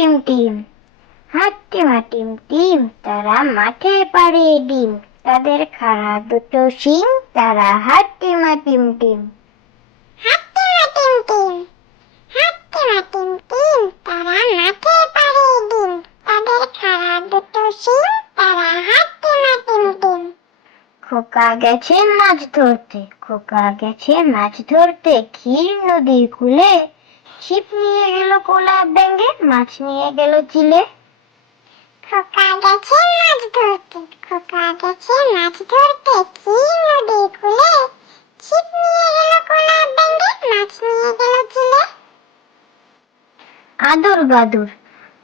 Team টিম, হাট্টিমা টিম টিম, তারা মাঠে পাড়ে ডিম, তাদের খাড়া দুটো শিং, তারা হাট্টিমা টিম টিম। হাট্টিমা টিম টিম, হাট্টিমা টিম টিম, তারা মাঠে পাড়ে ডিম, তাদের খাড়া দুটো শিং, তারা হাট্টিমা টিম টিম। খোকা গেছে মাছ ধরতে, খোকা গেছে মাছ ধরতে, ক্ষীর নদীর কূলে, ছিপ নিয়ে গেল কোলা ব্যাঙে, মাছ নিয়ে গেল চিলে। খোকা গেছে মাছ ধরতে, খোকা গেছে মাছ ধরতে, ক্ষীর নদীর কূলে, ছিপ নিয়ে গেল কোলা ব্যাঙে, মাছ নিয়ে গেল চিলে। আদুর বাদুর,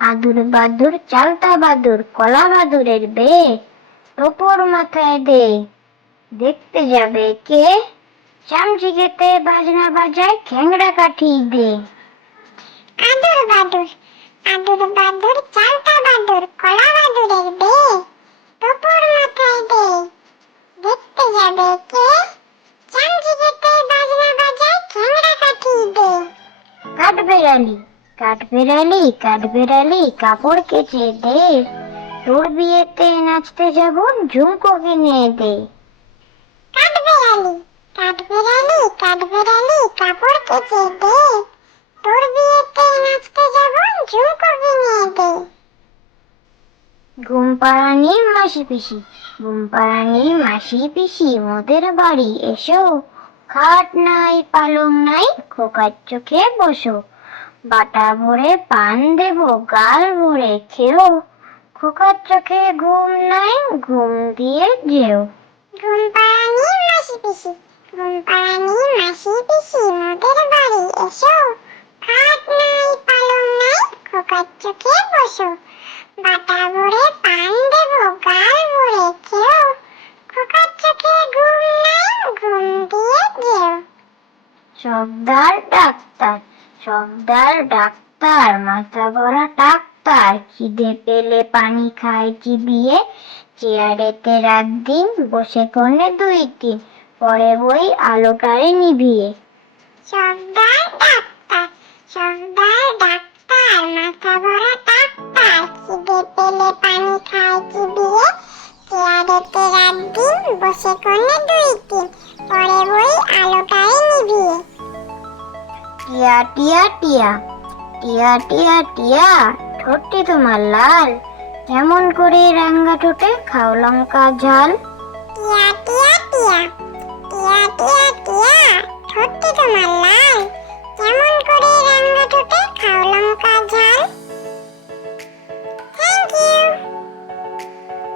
আদুর বাদুর চালতা বাদুর, কলা বাদুরের বেয়ে, টোপর মাথায় দে, দেখতে যাবে কে, চামচিকেতে বাজনা বাজায়, খ্যাংড়া কাঠি দে। আদুর বাদুর, আদুর বাদুর চালতা বাদুর, কলা বাদুরের বেয়ে, টোপর মাথায় দে, দেখতে যাবে কে, চামচিকেতে বাজনা বাজায়, খ্যাংড়া কাঠি দে। কাঠবেড়ালি, কাঠবেড়ালি, কাঠবেড়ালি, কাপড় কেচে দে, তোর বিয়েতে নাচতে যাব, ঝুমকো কিনে দে। কাঠবেড়ালি, কাঠবেড়ালি, কাঠবেড়ালি, কাপড় কেচে দে, তোর বিয়েতে নাচতে যাব, ঝুমকো কিনে দে। ঘুমপাড়ানির মাসি পিসি, ঘুমপাড়ানির মাসি পিসি, মোদের বাড়ি এসো, খাট নাই পালং নাই, খোকার চোখে বসো, বাটা ভরে পান দেব, গাল ভরে খেও, খোকার চোখে ঘুম নাই, ঘুম দিয়ে যেও। ঘুমপাড়ানির মাসি পিসি, ঘুমপাড়ানির মাসি পিসি, মোদের বাড়ি এসো, খাট নাই পালং নাই, খোকার চোখে বসো, বাটা ভরে পান দেব, গাল ভরে খেও, খোকার চোখে ঘুম নাই, ঘুম দিয়ে যেও। সর্দার ডাক্তার, সর্দার ডাক্তার, মাথা ভরা ডাক্তার, খিদে পেলে পানি খায় চিবিয়ে, চেয়ারেতে রাত দিন বসে কোণে দুই তিন, পরে বই আলোটারে নিভিয়ে। সর্দার ডাক্তার, সর্দার ডাক্তার, মাথা ভরা ডাক্তার, খিদে পেলে পানি খায় চিবিয়ে, চেয়ারেতে রাত দিন বসে কোণে দুই তিন, পরে বই আলোটারে নিভিয়ে। টিয়া টিয়া টিয়া, টিয়া টিয়া টিয়া, ঠোঁটটি তোমার লাল, কেমন করে রাঙ্গা ঠোঁটে খাও লঙ্কা ঝাল। টিয়া টিয়া টিয়া, টিয়া টিয়া